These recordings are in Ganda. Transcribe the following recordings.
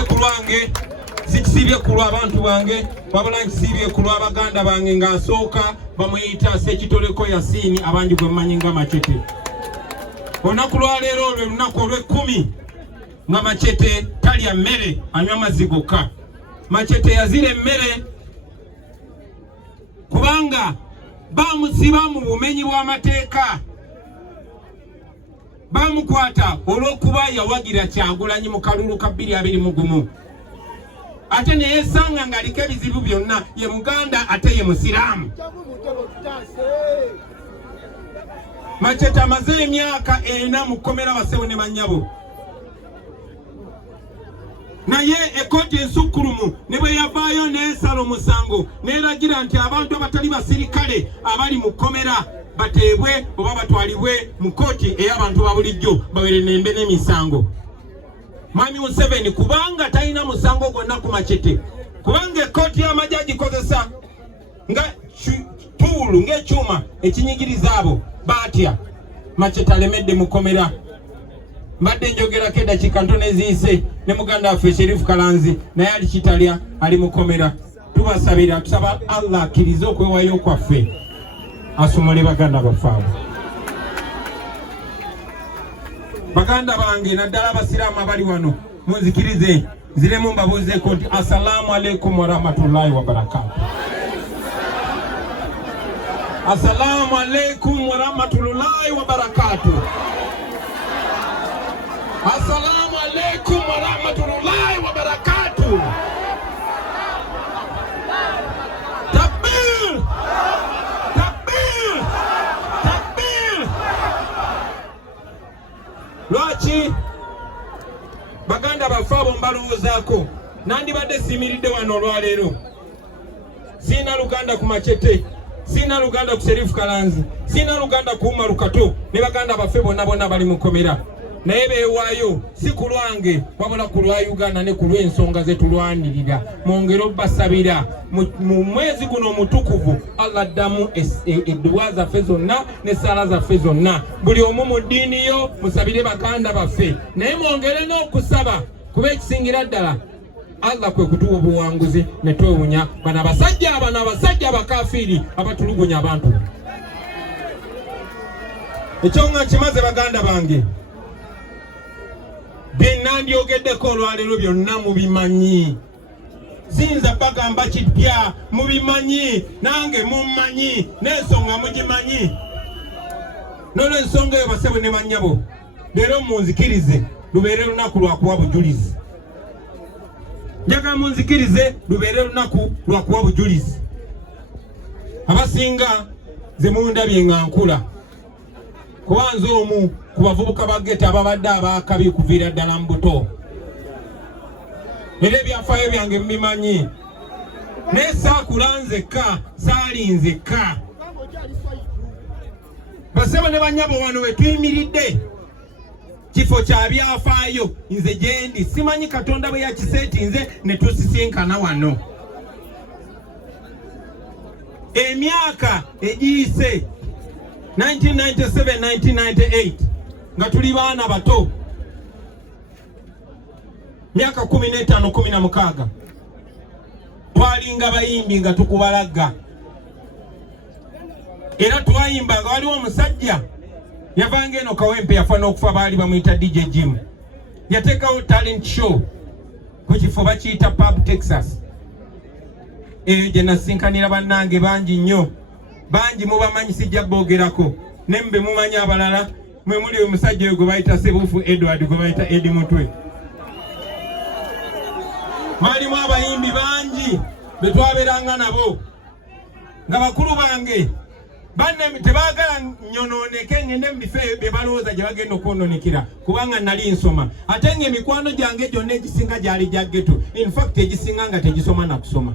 sikisibye ku lwange, sikisibye ku lw'abantu bange, wabula nkisibye ku lw'abaganda bange nga nsooka bamuyita Ssekitoleko Yasiini abangi gwe mmanyi nga Machete. Olunaku lwa leero olwo lunaku olw'10 nga Machete talya mmere, anywa mazzi gokka. Machete yazira emmere kubanga bamusiba mu bumenyi bw'amateeka, bamukwata olw'okuba yawagira Kyagulanyi mu kalulu ka 2021. Ate ne yesanga ng'aliko ebizibu byonna, ye Muganda ate ye Musiraamu. Machete amaze emyaka 4 mu kkomera Bassebo ne Mannyabo. Naye ekkooti ensukkulumu ne bwe yavaayo n'esala omusango n'eragira nti abantu abatali basirikale abali mu kkomera bateebwe oba batwalibwe mu kkooti ey'abantu ba bulijjo bawere n'embe n'emisango. Mwami Museveni kubanga talina musango gwonna ku Machete, kubanga ekkooti y'amagye agikozesa nga tuulu ng'ekyuma ekinyigiriza abo batya, Machete alemedde mu kkomera. Mbadde njogerako eddakiika ntono eziyise ne muganda waffe Sheriff Kalanzi naye ali kitalya, ali mu kkomera. Tubasabira, tusaba Allah akkirize okwewayo kwaffe asumule baganda baffe abo. Baganda bange naddala abasiraamu abali wano munzikirize ziremu mbabuuzeeko nti assalamu alaikum warahmatullahi wabarakatuh. Assalamu alaikum warahmatullahi wabarakatuh. Assalamu alaikum warahmatullahi wabarakatuh. Takbir! Takbir! Takbir! Lwaki baganda baffe abo mbalowoozaako nandibadde simiridde wano olwaleero. Sina luganda ku Machete, sina luganda ku Sheriff Kalanzi, sina luganda ku Umar Kato ne baganda baffe bonna bonna bali mu kkomera. Naye beewaayo si ku lwange wabula ku lwa Uganda ne ku lw'ensonga ze tulwanirira. Mwongere obbasabira mu mwezi guno omutukuvu Allah addamu edduwa zaffe zonna n'essaala zaffe zonna. Buli omu mu ddiini yo musabire baganda baffe, naye mwongere n'okusaba kuba ekisingira ddala Allah kwe kutuwa obuwanguzi ne twewunya bano abasajja abakafiiri abatulugunya abantu. Ekyo nga kimaze baganda bange, byonna ndyogeddeko olwaleero byonna mubimanyi. Zinza bagamba kipya mubimanyi, nange mummanyi, n'ensonga mugimanyi. N'olw'ensonga eyo Bassebo ne Mannyabo leero munzikirize lubeere lunaku lwa kuwa bujulizi. Njagala munzikirize lubeere lunaku lwa kuwa bujulizi. Abasinga ze mundabye nga nkula, kuba nze omu ku bavubuka ba ghetto ababadde abaakabi kuviira ddala mu buto. Era ebyafaayo byange mbimanyi. Naye saakula nzekka, saali nzekka. Bassebo ne Mannyabo wano we tuyimiridde kifo kya byafaayo, nze gyendi simanyi Katonda bwe yakiseetinze ne tusisinkana wano. Emyaka egiyise 1997-1998 nga tuli baana bato, myaka 15-16, twalinga bayimbi nga tukubalaga. Era twayimba nga waliwo omusajja yavanga eno Kawempe yafa n'okufa, baali bamuyita DJ Jim. Yateekawo talent show ku kifo bakiyita Pub Texas. Eyo gye nasinkanira bannange bangi nnyo, bangi mubamanyi sijja boogerako, ne mbe mumanyi abalala mwe muli omusajja oyo gwe bayita Sebufu Edward, gwe bayita Edi Mutwe. Mwalimu abayimbi bangi be twabeeranga nabo nga bakulu bange banne tebaagala nyonooneke ngende mu bifo bye balowooza gye bagenda okwononekera, kubanga nali nsoma. Ate ng'emikwano gyange gyonna egisinga gyali gya ghetto, in fact egisinga nga tegisoma na kusoma.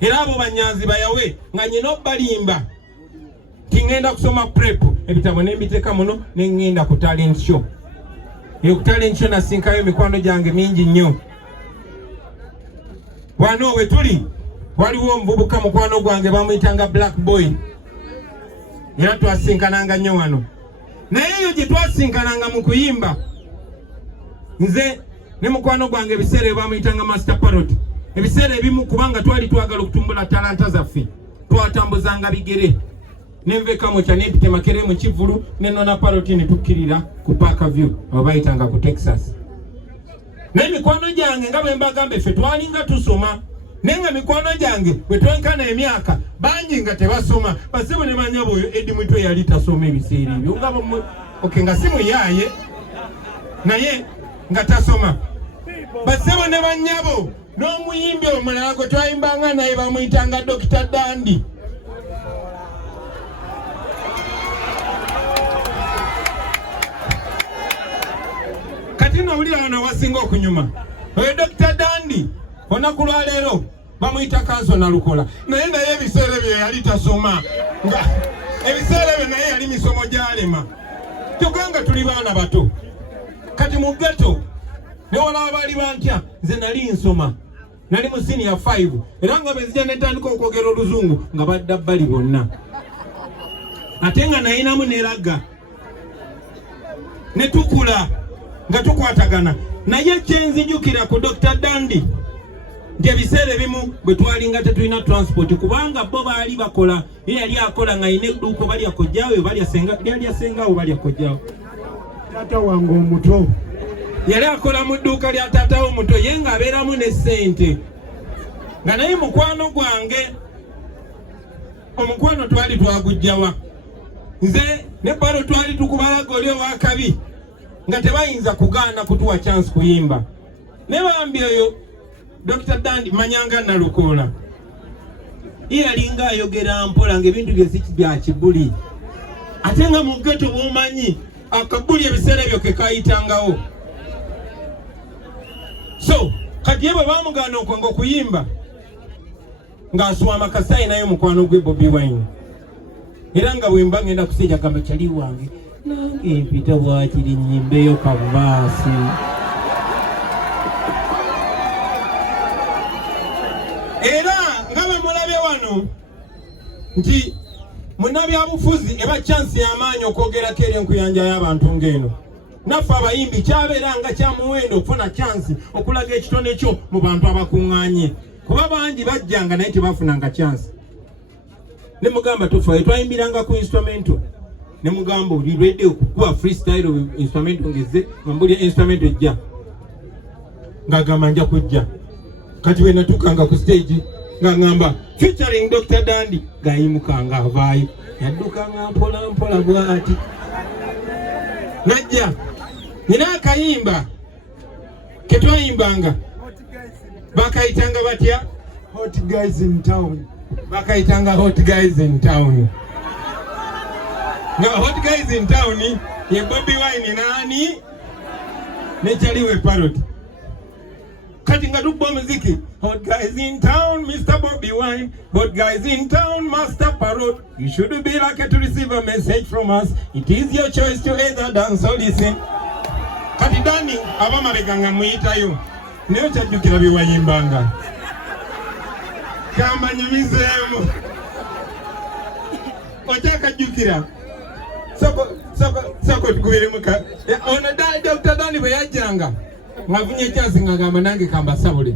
Era abo banyanzi bayawe nga nyina obbalimba tingenda kusoma prep, ebitabo ne mbiteeka muno ne ngenda ku talent show. Eyo ku talent show nasinkayo emikwano gyange mingi nnyo. Wano we tuli waliwo omuvubuka mukwano gwange bamuyitanga Black Boy, era twasinkananga nnyo wano. Naye eyo gye twasinkananga mu kuyimba, nze ne mukwano gwange ebiseera bamuyitanga Master Parrot. Ebiseera ebimu kubanga twali twagala okutumbula talanta zaffe twatambuzanga bigere nenveka mocha nepite makere mu Kivulu nenona Parrot ne tukkirira ku Parkview abayitanga ku Texas. Ne mikwano gyange nga bwe mbagamba ffe twalinga tusoma nenga mikwano gyange bwe twenkana emyaka bangi nga tebasoma basibu ne manyabo oyo Eddie Mwito yali tasoma ebiseera ebyo nga nga simu yaye naye nga tasoma basibu ne banyabo n'omuyimbi omulala gwe twayimbanga naye bamuyitanga Dr. Dandi. Kati nawulira wano wasinga okunyuma oyo Dr. Dandi olunaku lwa leero bamuyita Kanso Nalukola naye ebiseera byo yali tasoma nga ebiseera byo naye yali misomo gyalema. Tuganga tuli baana bato kati mu ghetto ne wala bali bantya nze nali nsoma nali mu senior 5 era nga bezija netandika okwogera oluzungu nga badda bali bonna ate nga nayinamu neraga ne tukula nga tukwatagana naye kyenzijukira ku Dr. Dandi nti ebiseera ebimu bwe twalinga tetulina transport kubanga bo baali bakola yali akola nga ine edduuko balya kojjaawe balya sengawo balya kojjaawe taata wange omuto yali akola mu dduuka lya taata omuto ye nga abeeramu ne ssente nga naye mukwano gwange omukwano twali twagujjawa nze ne Parrot twali tukubalaga oli owakabi nga tebayinza kugaana kutuwa chance kuyimba ne bambi oyo Dr. Dandi manyanga Nalukola yalinga ayogera mpola ng'ebintu bye si bya kibuli ate nga mu ghetto bw'omanyi akabuli ebiseera ebyo ke kayitangawo. So kati ye bwe bamugaana okwanga okuyimba ng'aswa Makasayi naye mukwano gwe Bobi Wine era nga bwe mba ngenda kuseja gamba kyali wange nange mpita bwakiri nnyimbeyo kabubaasi. Era nga bwe mulabye wano nti munnabyabufuzi eba chance y'amaanyi okwogerako eri enkuyanja y'abantu ng'eno naffe abayimbi kyabeera nga kyamuwendo okufuna chance okulaga ekitone kyo mu bantu abakuŋŋaanye kuba bangi bajjanga naye tebafunanga chance. Ne mugamba tufayo twayimbiranga ku instrumento ne mugamba oli ready okukuba freestyle instrumento ngeze ngambulya instrumento ejja ngagamba nja kujja kati we natukanga ku stage nga ngamba featuring Dr. Dandi gayimukanga avaayo yaddukanga mpola mpola bwati najja nina akayimba ketwayimbanga bakayitanga batya Hot Guys in Town bakayitanga Hot Guys in Town nga Hot Guys in Town ye Bobi Wine nani ne Chaliwe Parrot kati nga tukubwa muziki Hot Guys in Town Mr. Bobi Wine Hot Guys in Town Master Parrot you should be lucky to receive a message from us. It is your choice to either dance or listen. Kati Dani abamabega nga muyitayo naye kyajjukira bye wayimbanga kamba nyumizeemu okyakajjukira soko tukubiremu ono Dr. Dani bwe yajjanga ngavunye chance ngagamba nange kamba sabule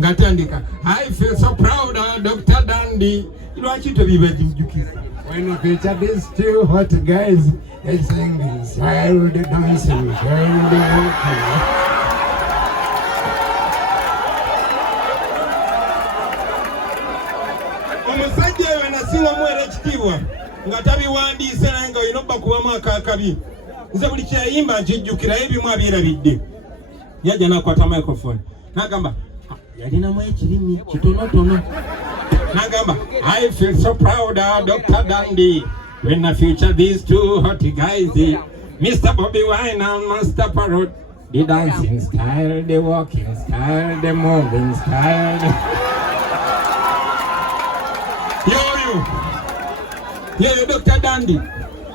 ngatandika I feel so proud of Dr. Dandi lwaki tobibajjukiza when we feature these two hot guys they sing style the dancing style the walking. Omusajja oyo nasinga mwera ekitiibwa nga tabiwandiise naye nga olina obba kubamu akaakabi nze buli kyayimba nkijjukirayo ebimu abyerabidde yajja nakwata microphone nagamba yalinamu ekirimi kitonotono nagamba I feel so proud of Dr. Dandi when I feature these two hot guys Mr. Bobi Wine and Master Parrot the dancing style the walking style the moving style yo Dr. Dandi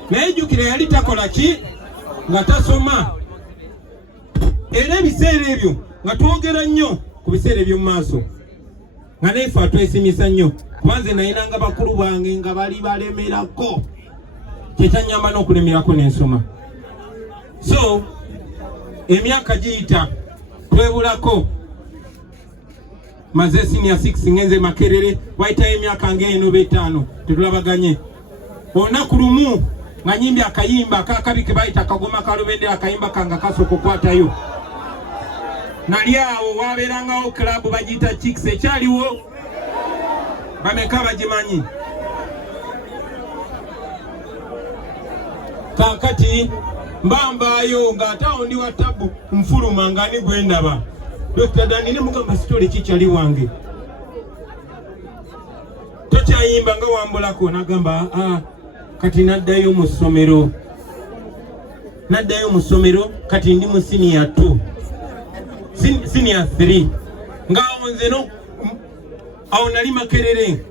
naye jjukira yali takola ki nga tasoma era ebiseera ebyo nga twogera nnyo ku biseera eby'omu maaso nga neefe atwesimisa nnyo kubanze nayinanga bakulu bange nga bali balemerako kyekyanyamba n'okulemerako n'ensoma so emyaka giyita twebulako maze senior 6 ngenze Makerere waita emyaka ngeno 5 tetulabaganye olunaku lumu nga nyimbi akayimba kakabike bayita kagoma kalubendera akayimba kanga kasoko kwatayo nali awo wabeerangawo club bagita Chicks ekyaliwo bameka bagimanyi kakati mbambayo ng'atawo ndi wa tabu nfuluma nga ni gwendaba Dr. Dani ne mugamba story kikyali wange tokyayimba nga wambulako nagamba kati naddayo mu ssomero kati ndi mu senior 2 senior 3 ngaawo nze no awo nali Makerere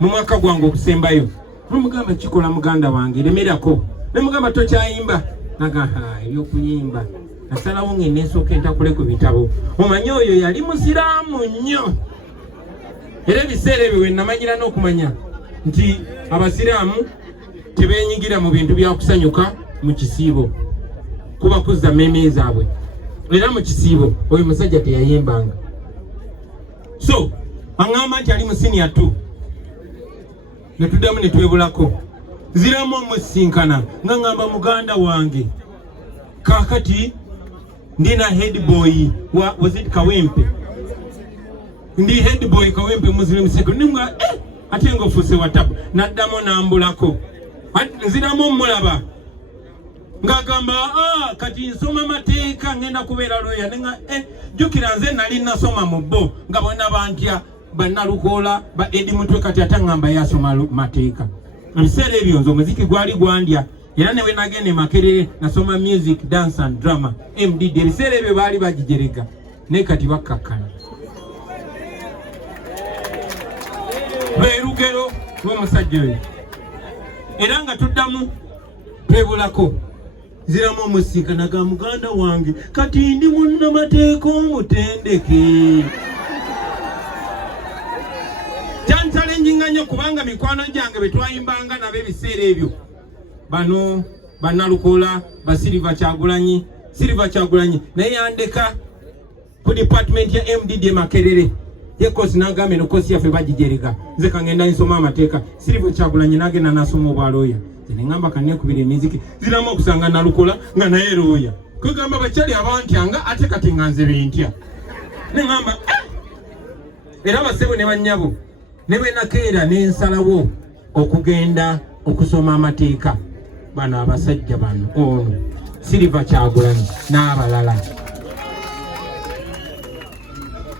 mu mwaka gwange okusembayo nomugamba kikola muganda wange lemerako nemugamba tokyayimba nagamba ebyokuyimba nasalawo ngende nsooka entakule ku bitabo omanyi oyo yali musiraamu nnyo era ebiseera ebyo wenamanyira n'okumanya nti abasiraamu tebeenyigira mu bintu byakusanyuka mu kisiibo kuba kuzza meme zaabwe era mu kisiibo oyo musajja teyayimbanga so aŋŋamba nti ali mu senior 2 netuddamu netwebulako ziramu omusinkana nga ŋŋamba muganda wange kakati ndina head boy was it Kawempe ndi head boy Kawempe Muslim secondary nga ate ngo fuse watabu naddamu nambulako nziramu mulaba ngagamba kati nsoma mateeka ngenda kubeera lawyer nenga jukira nze nali nasoma mu bo nga bonna bantya bannalukola ba Edi Mutwe kati atangamba yasoma mateeka ebiseera ebyo nze omuziki gwali gwandya era newe nagende Makerere nasoma music dance and drama MDD ebiseera ebyo baali bagijerega naye kati bakkakkana lwerugero lw'omusajja oyo era nga tuddamu twebulako ziramu omusinkana ga muganda wange kati ndi munnamateeka omutendeke kyansalenjinga nnyo kubanga mikwano gyange betwayimbanga nabo ebiseera ebyo bano bannalukola ba Silver Kyagulanyi naye yandeka ku department ya MDD Makerere yekosi nagamba eno kosi yaffe bagijerega nze kangenda nsoma amateeka Silver Kyagulanyi nagenda nasoma obwaloya nengamba kanekubira emiziki ziramu okusanga nalukola nga naye looya kwegamba bakyali abantyanga ate kati nga nze bentya nengamba era basebo ne bannyabo ne benakeera nensalawo okugenda okusoma amateeka bano abasajja bano ono Silver Kyagulanyi n'abalala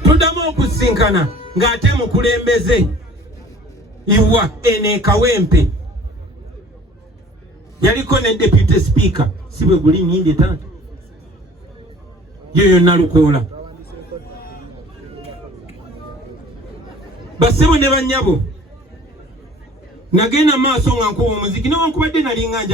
tuddamu okusinkana ng'ate mukulembeze iwa ene Kawempe yaliko ne deputy speaker sibe guli nyinde tata yoyo nalukola basebo ne bannyabo nagenda maaso nga nkuba omuziki newankubadde nali nganja